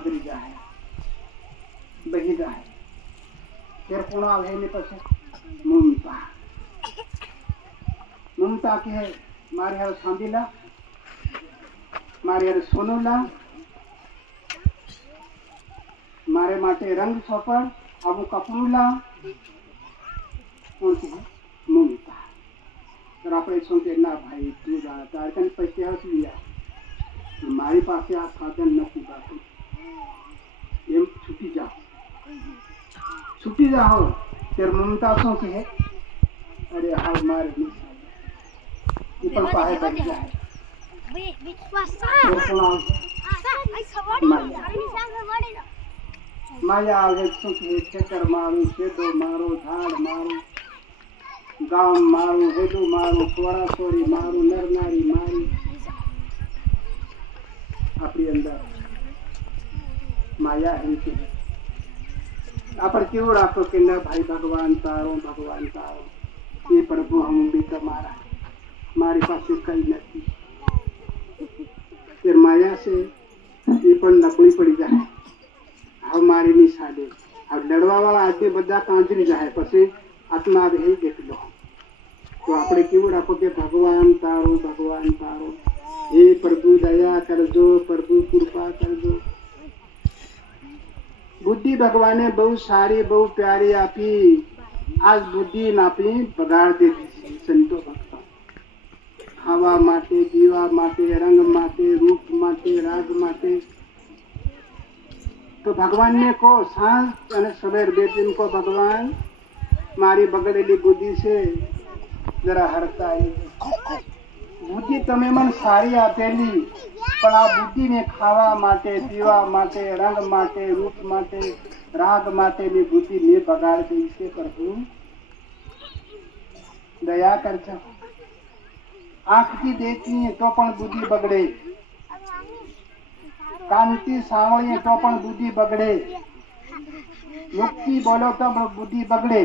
कांकरी जाए बही जाए फिर पुणे आवे ने पछे ममता ममता के है मारे हाल सांदीला मारे हाल सोनूला मारे माटे रंग सोपर अबू कपड़ूला कौन है ममता तर આપણે શું કે ના ભાઈ તું તારે કને પૈસા હશે યા મારી પાસે આ સાધન નથી બાપુ એમ છૂટી જાઓ ત્યારે મમતા શું કહે અરે હાલ મારે એ પણ પાસે બની જાય માયા આવે શું કહે ખેતર મારું શેદો મારો ઝાડ મારું गाँव मारू हेडू मारू सोड़ा सोरी मारू नरनारी मारी अपनी अंदर माया है कि आपण केवड़ आपको कि न भाई भगवान तारो ये प्रभु हम भी तुम्हारा हमारे पास कई नहीं फिर माया से ये पण नबड़ी पड़ी जाए हमारी नहीं सादे अब लड़वा वाला आदमी बदा कांचरी जाए पछी आत्मा रही देख लो तो આપણે કેવું રાખો કે ભગવાન તારો હે પ્રભુ દયા કરજો પ્રભુ કૃપા કરજો બુદ્ધિ ભગવાને બહુ સારી બહુ પ્યારી આપી આજ બુદ્ધિ નાપી બગાડ દીધી છે સંતો ભક્તો ખાવા માટે પીવા માટે રંગ માટે રૂપ માટે રાગ માટે तो भगवान ने को सांझ અને સવેર બે दिन को भगवान मारी बगड़ेली बुद्धि से जरा हरता है बुद्धि तमे मन सारी आपेली पण आ बुद्धि ने खावा माटे पीवा माटे रंग माटे रूप माटे राग माटे ની बुद्धि ने बगाड़ दे इसे प्रभु दया करજો आंख की देखी तो पण बुद्धि बगड़े कान की सांवळी तो पण बुद्धि बगड़े मुक्ति बोलो तो बुद्धि बगड़े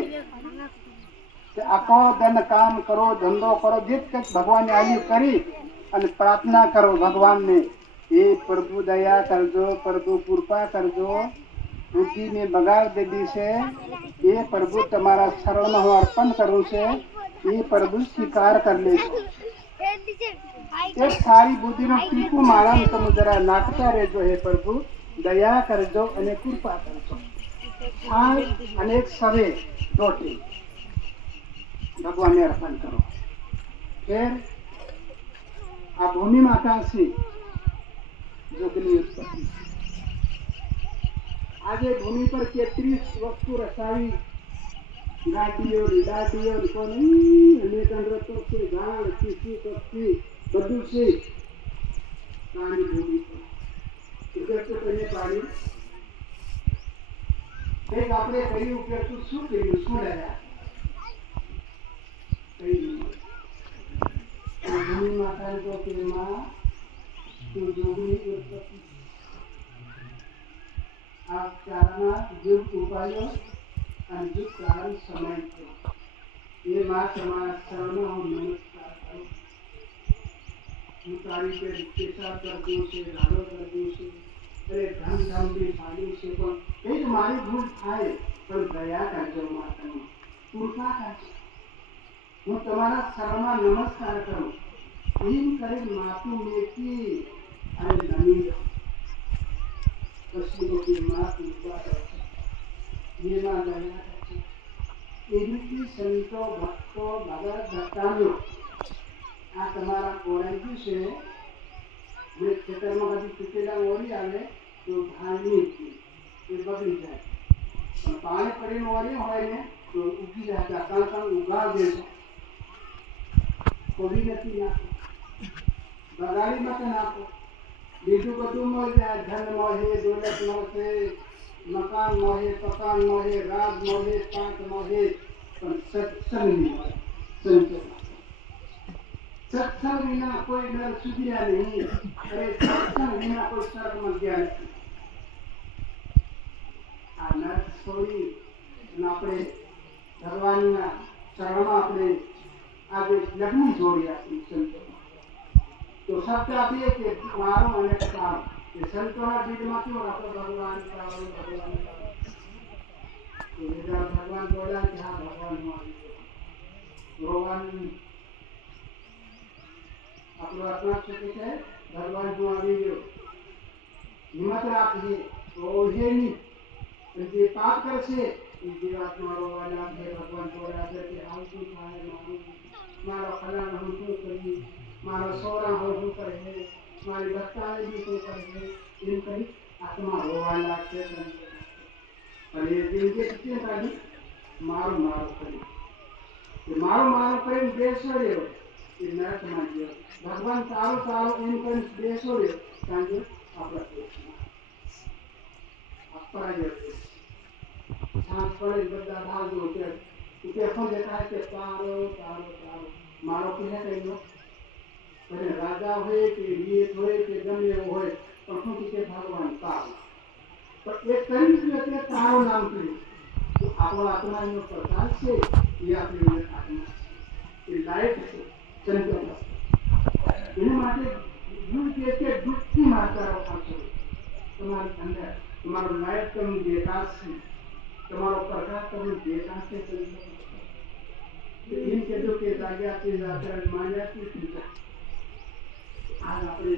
आखो दिन काम करो धंधो करो जित भगवान ने आयु करी અને प्रार्थना करो भगवान ने हे प्रभु दया करजो प्रभु कृपा करजो बुद्धि में बगाड़ दे दी से ये प्रभु तुम्हारा शरण में હું अर्पण करूं से ये प्रभु स्वीकार कर ले एक सारी बुद्धि नो टीकू मारा तुम जरा नाखता રહેજો हे प्रभु दया करजो અને कृपा करजो आज अनेक सवे रोटी भगवान ने अर्पण करो फिर आ भूमि माता से जोगनी उत्पत्ति आज भूमि पर 33 वस्तु रसावी गाड़ियों कोनी अनेक रतो से गाड़ किसी पक्षी बदू से पानी भूमि पर इधर तो पहले पानी एक आपने कई ऊपर तो શું કર્યું શું લાયા भूमि माता जो कि माँ तो जोगनी उत्पत्ति आप चारणा जीव उपायो और जीव कारण समय को ये माँ समाज शरण हो नमस्कार करो मुतारी पे पेशा कर दो से झाड़ो कर दो से अरे धन भी पानी से पण एक मारी भूल थाय पर दया करजो माता कृपा करजो હું તમારા શરણમાં નમસ્કાર કરું એમ કરી માથું મેકી અને નમી પછી લોકોની માં કૃપા કરે ये मां दया करे એવી સંતો ભક્તો ભગત ભક્તાનો આ તમારા ઓળંગી છે જે ખેતરમાં બધી તૂટેલા ઓરી આવે તો ભાંગની એ બગડી જાય પણ પાણી પડીને ઓરી હોય ને તો ઉગી જાય કણ ઉગાડ દેજો कोई नहीं नाखो बगाड़ी मत नाखो बीजू बधु मळ जाए धन मोहे दौलत मोहे मकान मोहे पकान मोहे राज मोहे पाक मोहे पर सत्संग नहीं सत्संग बिना कोई नर सुधिया नहीं अरे सत्संग बिना कोई स्वर्ग में गया नहीं आ नर सोई આપણે ભગવાનના શરણમાં આપણે आज लग्न जोड़ी आपकी संतो तो शब्द आप ये कि मारो अनेक काम એ સંતોના બીજમાં કેવું આપણે ભગવાન ચાલો ભગવાન ભગવાન બોલ્યા કે હા ભગવાન હું આવી ગયો રોવાની આપણો આત્મા છે કે છે ભગવાન હું આવી ગયો હિંમત રાખજે રોજે નહીં જે પાપ કરશે એ જીવાત્મા રોવા લાગશે ભગવાન બોલ્યા છે કે આવું શું થાય મારો ફલાણ હું શું કરી મારો સોરા હું શું કરે મારી દસ્તાને બી શું કરે એમ કરી આત્મા રોવા લાગશે અને એ જિંદગી કેટલી કાઢી મારું મારું કરી એ મારું કરીને બેસોડ્યો એ નરકમાં ગયો ભગવાન સારું સારું એમ કરીને બેસોડ્યો કારણ કે આપણા દેશમાં આપણા જે सांस पड़े बड़ा भाग दो के देखो देखा है कि तारो तारो तारो मारो की है कहीं लो अरे राजा होए कि वीर होए कि गमे होए प्रकृति के भगवान तारो पर एक करीब से तारो नाम से तो आपको आत्मा इन प्रकार से ये अपने आत्मा ये लाइट से चंचल इन माटे दूर के दुखी मात्रा आपको तुम्हारे अंदर तुम्हारा लाइट कम विकास से તમારો પ્રકાશ તમને દેખાશે એમ કહેજો કે જાગ્યાથી જાત્રા માન્યાથી પૂજા આજ આપણે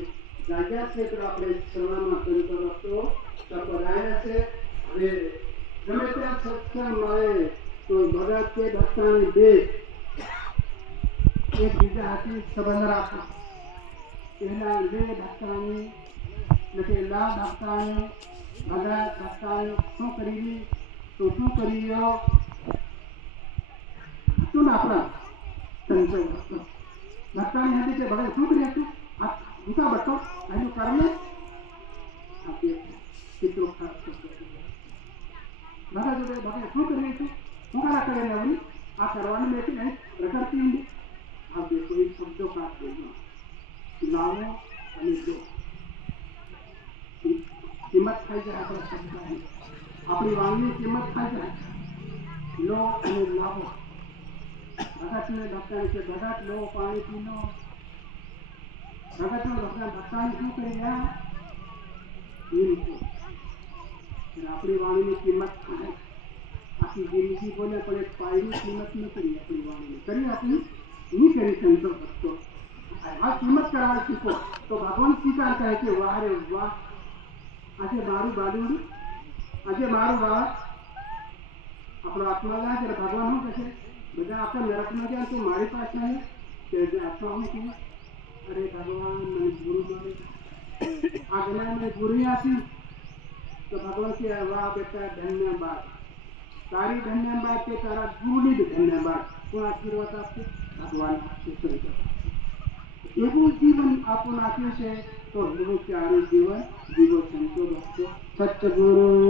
જાગ્યા છે તો આપણે શ્રવણમાં સંતો રસ્તો તપરાયા છે હવે ગમે ત્યાં સત્સંગ મળે તો ભગત કે ભક્તાની બે એકબીજા હાથી સંબંધ રાખો પહેલા બે ભક્તાની એટલે લા ભક્તાને ભગત ભક્તાને શું કરી तो शू करियो तू ना अपना संचय भक्तानी हाथी के भगत शू करिया तू आ उनका बतो आयु करने आपके चित्रों का भगत जो भगत शू करिए तू उनका करे नहीं आ करवाने में नहीं प्रकृति में आप देखो एक शब्दों का बोलना लाओ અને જો કિંમત થાય છે આપણા શબ્દોની આપણી વાણીની કિંમત થાય છે લો અને લાવો ભગતને ભક્તાને કે ભગત લો પાણી પીનો ભગતનો ભક્તાને શું કરી રહ્યા એ રીતે આપણી વાણીની કિંમત થાય આખી જિંદગી બોલે પણ એક પાયની કિંમત ન કરી આપણી વાણીની કરી આપણી નહીં કરી સંતો ભક્તો આ કિંમત કરવા શીખો તો ભગવાન સ્વીકાર કરે કે વાહ રે વાહ આજે મારું બાદું આજે મારું બાળક આપણો આત્મા જાય ત્યારે ભગવાન શું કહે બધા આખા નરકમાં ગયા તો મારી પાસે કે આત્મા શું કહે અરે ભગવાન મને ગુરુ મળે આ ગણાય મને ગુરુ આપી તો ભગવાન કે વાહ બેટા ધન્યવાદ તારી ધન્યવાદ કે તારા ગુરુની બી ધન્યવાદ કોણ આશીર્વાદ આપશે ભગવાન આપશે એવું જીવન આપણને આપ્યું છે તો એવું ક્યારે જીવન જીવો સંતો ભક્તો સચ્ચગુરુ